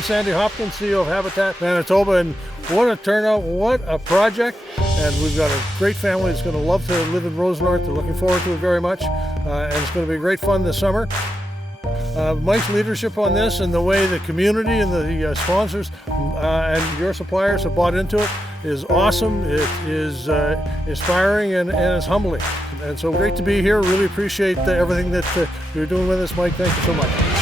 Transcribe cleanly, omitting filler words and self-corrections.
I'm Sandy Hopkins, CEO of Habitat Manitoba, and what a turnout, what a project. And we've got a great family that's going to love to live in Rosenorth. They're looking forward to it very much, and it's going to be great fun this summer. Mike's leadership on this and the way the community and the sponsors and your suppliers have bought into it is awesome. It is inspiring and it's humbling. And so great to be here. Really appreciate everything that you're doing with us, Mike. Thank you so much.